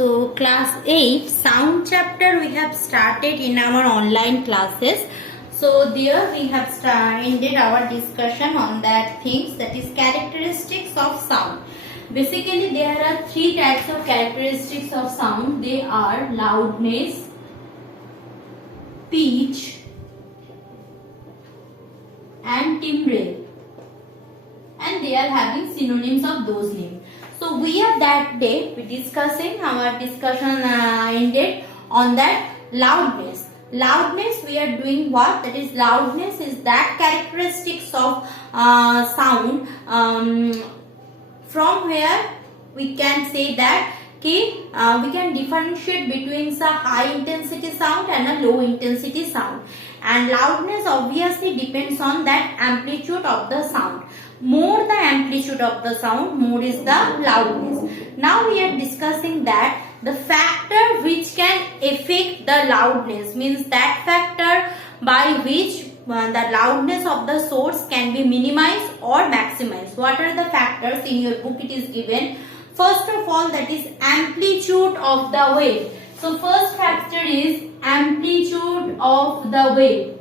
So class 8 sound chapter we have started in our online classes. So there we have ended our discussion on that things, that is characteristics of sound. Basically there are three types of characteristics of sound. They are loudness, pitch and timbre, and they are having synonyms of those names. So we have that day we discussing, our discussion ended on that loudness. Loudness we are doing what? That is, loudness is that characteristics of sound from where we can say that we can differentiate between the high intensity sound and a low intensity sound. And loudness obviously depends on that amplitude of the sound. More the amplitude of the sound, more is the loudness. Now we are discussing that the factor which can affect the loudness, means that factor by which the loudness of the source can be minimized or maximized. What are the factors? In your book it is given. First of all, that is amplitude of the wave. So first factor is amplitude of the wave.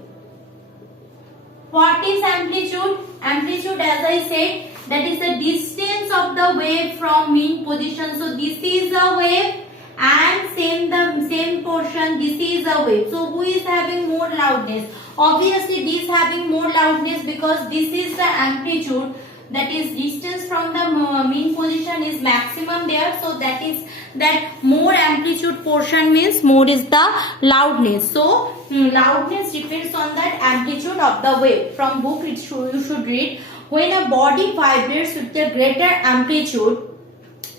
What is amplitude? Amplitude, as I said, that is the distance of the wave from mean position. So this is a wave and same portion, this is a wave. So who is having more loudness? Obviously this having more loudness because this is the amplitude, that is distance from the mean position is maximum there. So that is that more amplitude portion means more is the loudness. So loudness depends on that amplitude of the wave. From book you should read, when a body vibrates with a greater amplitude,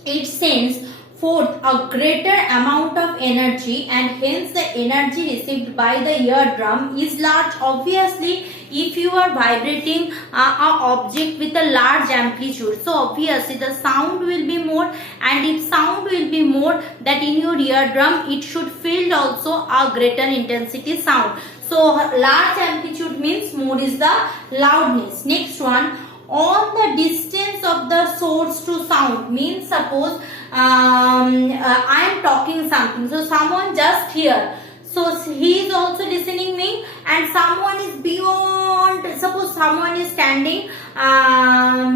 it sends forth a greater amount of energy, and hence the energy received by the eardrum is large. Obviously if you are vibrating a object with a large amplitude, so obviously the sound will be more, and if sound will be more, that in your eardrum it should fill also a greater intensity sound. So large amplitude means more is the loudness. Next one, on the distance of the source to sound, means suppose I am talking something, so someone just here, so he is also listening me, and someone is beyond, suppose someone is standing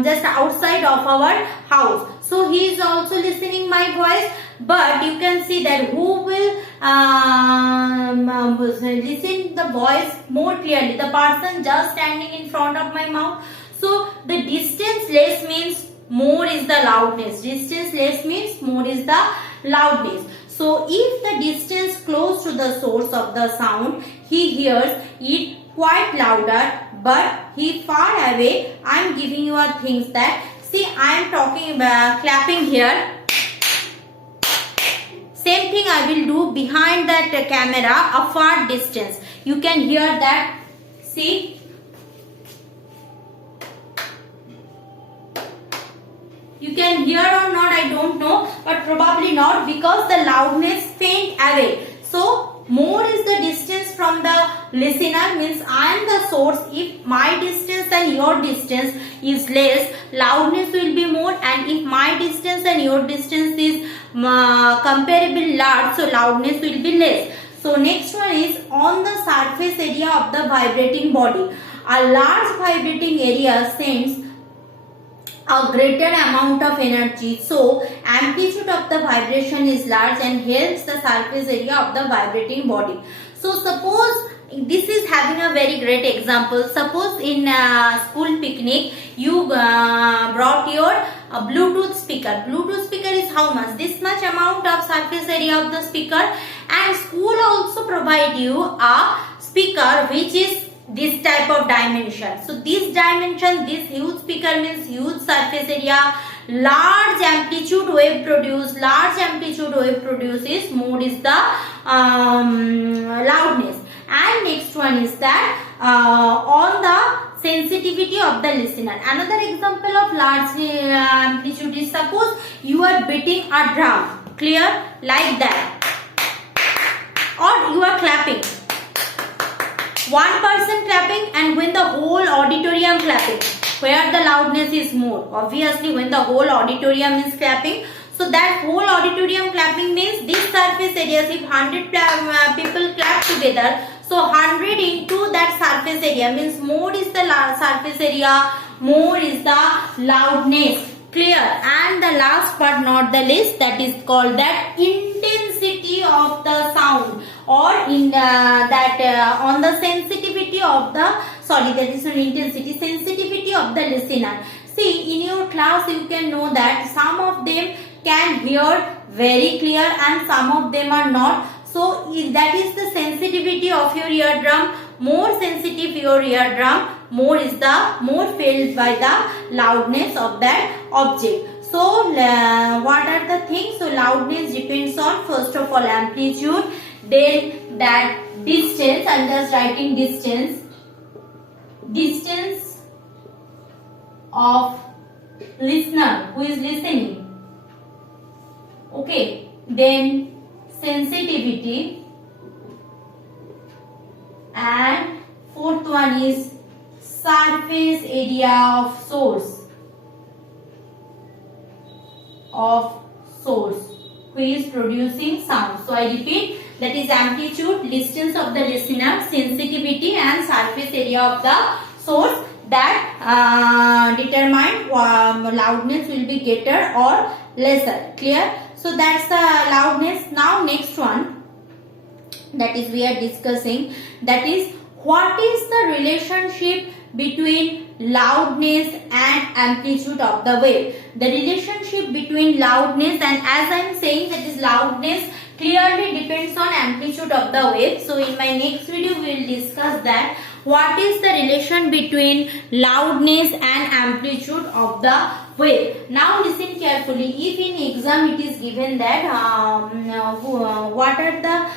just outside of our house, so he is also listening my voice, but you can see that who will listen the voice more clearly? The person just standing in front of my mouth. So the distance less means more is the loudness. Distance less means more is the loudness. So if the distance close to the source of the sound, he hears it quite louder, but he far away, I am giving you a things that, see, I am talking about clapping here. Same thing I will do behind that camera, a far distance. You can hear that, see. You can hear or not, I don't know, but probably not, because the loudness faint away. So more is the distance from the listener, means I am the source. If my distance and your distance is less, loudness will be more, and if my distance and your distance is comparable large, so loudness will be less. So next one is on the surface area of the vibrating body. A large vibrating area sends a greater amount of energy, so amplitude of the vibration is large, and hence the surface area of the vibrating body. So suppose this is having a very great example. Suppose in school picnic you brought your Bluetooth speaker. Bluetooth speaker is how much? This much amount of surface area of the speaker, and school also provide you a speaker which is this type of dimension. So this dimension, this huge speaker means huge surface area, large amplitude wave produce. Large amplitude wave produces, more is the loudness. And next one is that on the sensitivity of the listener. Another example of large amplitude is, suppose you are beating a drum, clear, like that, or you are clapping. One person clapping, and when the whole auditorium clapping, where the loudness is more? Obviously when the whole auditorium is clapping, So that whole auditorium clapping means this surface areas, if 100 people clap together, so 100 into that surface area means more is the surface area, more is the loudness. Clear? And the last but not the least, that is called that intensity of the sound, or in on the sensitivity of the, sorry, that is an intensity, sensitivity of the listener. See, in your class you can know that some of them can hear very clear and some of them are not. So that is the sensitivity of your eardrum. More sensitive your eardrum, more is the more felt by the loudness of that object. So what are the things? So loudness depends on, first of all, amplitude, then that distance. I am just writing distance of listener who is listening. Okay, then sensitivity, and fourth one is surface area of source who is producing sound. So I repeat, that is amplitude, distance of the listener, sensitivity and surface area of the source that determine loudness will be greater or lesser. Clear? So that's the loudness. Now next one, that is we are discussing, that is what is the relationship between loudness and amplitude of the wave. The relationship between loudness, and as I am saying, that is loudness clearly depends on amplitude of the wave. So in my next video we will discuss that what is the relation between loudness and amplitude of the wave. Now listen carefully. If in exam it is given that what are the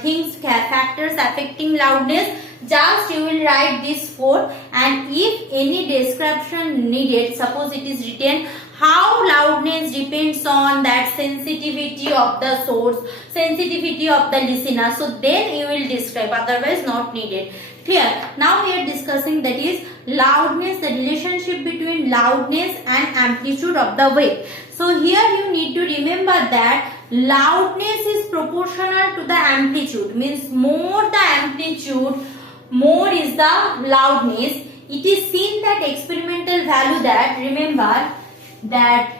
things, factors affecting loudness, just you will write this 4, and if any description needed, suppose it is written how loudness depends on that sensitivity of the source, sensitivity of the listener, so then you will describe, otherwise not needed. Clear? Now we are discussing, that is loudness, the relationship between loudness and amplitude of the wave. So here you need to remember that loudness is proportional to the amplitude, means more the amplitude, more is the loudness. It is seen that experimental value, that remember that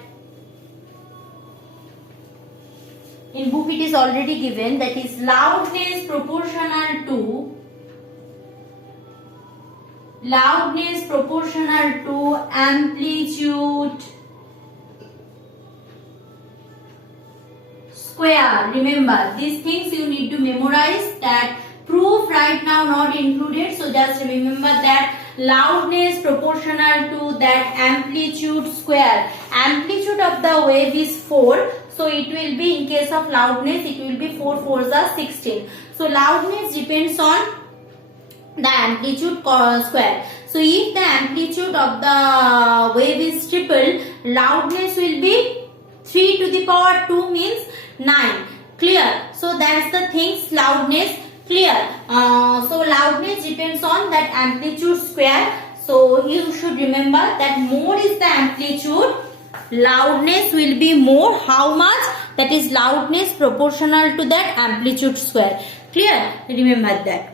in book it is already given, that is loudness proportional to amplitude square. Remember these things you need to memorize. That proof right now not included, so just remember that loudness proportional to that amplitude square. Amplitude of the wave is 4, so it will be, in case of loudness, it will be 4 4s are 16. So loudness depends on the amplitude square. So if the amplitude of the wave is triple, loudness will be 3 to the power 2 means 9. Clear? So that's the things, loudness. Clear? So loudness depends on that amplitude square. So you should remember that more is the amplitude, loudness will be more. How much? That is loudness proportional to that amplitude square. Clear? Remember that.